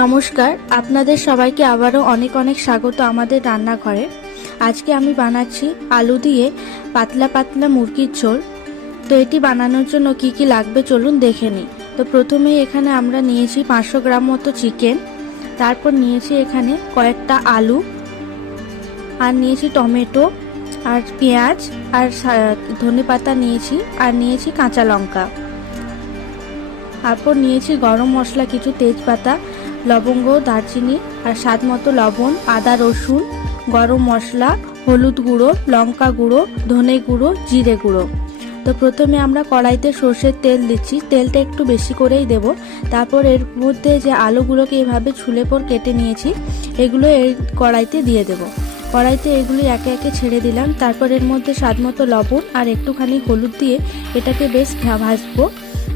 নমস্কার, আপনাদের সবাইকে আবারও অনেক অনেক স্বাগত আমাদের রান্নাঘরে। আজকে আমি বানাচ্ছি আলু দিয়ে পাতলা পাতলা মুরগির ঝোল। তো এটি বানানোর জন্য কি কি লাগবে চলুন দেখে নিই। তো প্রথমেই এখানে আমরা নিয়েছি 500 গ্রাম মতো চিকেন, তারপর নিয়েছি এখানে কয়েকটা আলু, আর নিয়েছি টমেটো আর পেঁয়াজ আর ধনেপাতা নিয়েছি, আর নিয়েছি কাঁচা লঙ্কা। তারপর নিয়েছি গরম মশলা, কিছু তেজপাতা, লবঙ্গ, দারচিনি আর স্বাদ মতো লবণ, আদা রসুন, গরম মশলা, হলুদ গুঁড়ো, লঙ্কা গুঁড়ো, ধনে গুঁড়ো, জিরে গুঁড়ো। তো প্রথমে আমরা কড়াইতে সর্ষের তেল দিচ্ছি, তেলটা একটু বেশি করেই দেব। তারপর এর মধ্যে যে আলুগুলোকে এভাবে ছুলে পর কেটে নিয়েছি এগুলো এই কড়াইতে দিয়ে দেব। কড়াইতে এগুলি একে একে ছেড়ে দিলাম। তারপর এর মধ্যে স্বাদ মতো লবণ আর একটুখানি হলুদ দিয়ে এটাকে বেশ ভাজবো।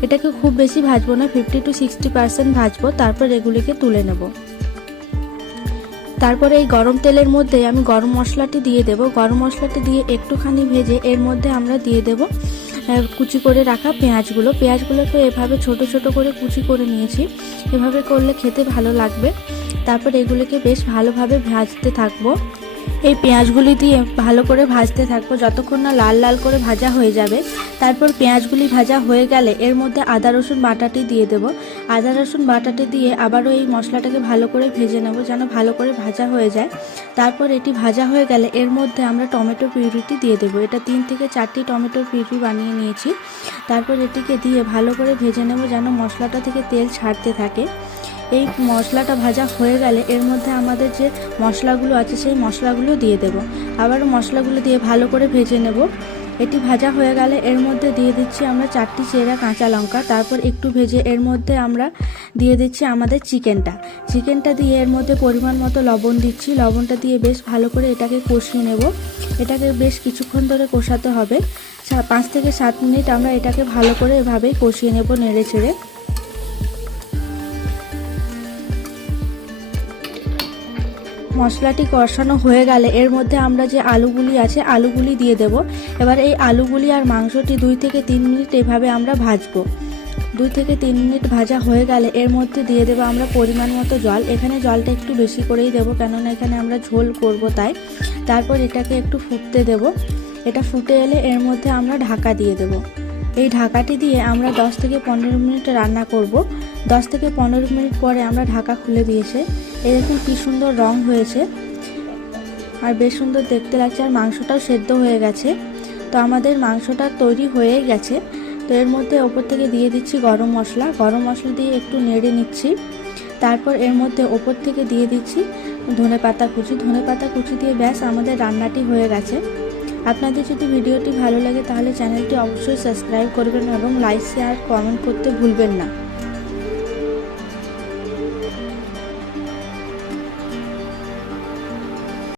এটাকে খুব বেশি ভাজবো না, 50 to 60% ভাজবো। তারপর এগুলিকে তুলে নেব। তারপরে এই গরম তেলের মধ্যে আমি গরম মশলাটি দিয়ে দেব। গরম মশলাটি দিয়ে একটুখানি ভেজে এর মধ্যে আমরা দিয়ে দেব কুচি করে রাখা পেঁয়াজগুলোকে এভাবে ছোট ছোট করে কুচি করে নিয়েছি। এভাবে করলে খেতে ভালো লাগবে। তারপর এগুলিকে বেশ ভালোভাবে ভাজতে থাকবো। এই পেঁয়াজগুলি দিয়ে ভালো করে ভাজতে থাকবো যতক্ষণ না লাল লাল করে ভাজা হয়ে যাবে। তারপর পেঁয়াজগুলি ভাজা হয়ে গেলে এর মধ্যে আদা রসুন বাটাটি দিয়ে দেব। আদা রসুন বাটাটি দিয়ে আবারও এই মশলাটাকে ভালো করে ভেজে নেব, যেন ভালো করে ভাজা হয়ে যায়। তারপর এটি ভাজা হয়ে গেলে এর মধ্যে আমরা টমেটো পিউরিটি দিয়ে দেবো। এটা 3 থেকে 4টি টমেটোর পিউরি বানিয়ে নিয়েছি। তারপর এটিকে দিয়ে ভালো করে ভেজে নেব, যেন মশলাটা থেকে তেল ছাড়তে থাকে। এই মশলাটা ভাজা হয়ে গেলে এর মধ্যে আমাদের যে মশলাগুলো আছে সেই মশলাগুলো দিয়ে দেব। আবারও মশলাগুলো দিয়ে ভালো করে ভেজে নেব। এটি ভাজা হয়ে গেলে এর মধ্যে দিয়ে দিচ্ছি আমরা 4টি চেরা কাঁচা লঙ্কা। তারপর একটু ভেজে এর মধ্যে আমরা দিয়ে দিচ্ছি আমাদের চিকেনটা দিয়ে এর মধ্যে পরিমাণ মতো লবণ দিচ্ছি। লবণটা দিয়ে বেশ ভালো করে এটাকে কষিয়ে নেব। এটাকে বেশ কিছুক্ষণ ধরে কষাতে হবে। 5 থেকে 7 মিনিট আমরা এটাকে ভালো করে এভাবেই কষিয়ে নেব নেড়ে ছেড়ে। মশলাটি কষানো হয়ে গেলে এর মধ্যে আমরা যে আলুগুলি আছে আলুগুলি দিয়ে দেব। এবার এই আলুগুলি আর মাংসটি 2 থেকে 3 মিনিট এভাবে আমরা ভাজবো। 2 থেকে 3 মিনিট ভাজা হয়ে গেলে এর মধ্যে দিয়ে দেবো আমরা পরিমাণ মতো জল। এখানে জলটা একটু বেশি করেই দেবো, কেননা এখানে আমরা ঝোল করব তাই। তারপর এটাকে একটু ফুটতে দেব। এটা ফুটে এলে এর মধ্যে আমরা ঢাকা দিয়ে দেব। এই ঢাকাটি দিয়ে আমরা 10 থেকে 15 মিনিট রান্না করব। 10 থেকে 15 মিনিট পরে আমরা ঢাকা খুলে দিয়েছে। এই দেখুন কি সুন্দর রং হয়েছে আর বেশ সুন্দর দেখতে লাগছে, আর মাংসটাও সেদ্ধ হয়ে গেছে। তো আমাদের মাংসটা তৈরি হয়ে গেছে। তো এর মধ্যে ওপর থেকে দিয়ে দিচ্ছি গরম মশলা দিয়ে একটু নেড়ে নিচ্ছি। তারপর এর মধ্যে ওপর থেকে দিয়ে দিচ্ছি ধনেপাতা কুচি দিয়ে ব্যাস আমাদের রান্নাটি হয়ে গেছে। আপনাদের যদি ভিডিওটি ভালো লাগে তাহলে চ্যানেলটি অবশ্যই সাবস্ক্রাইব করবেন এবং লাইক শেয়ার কমেন্ট করতে ভুলবেন না।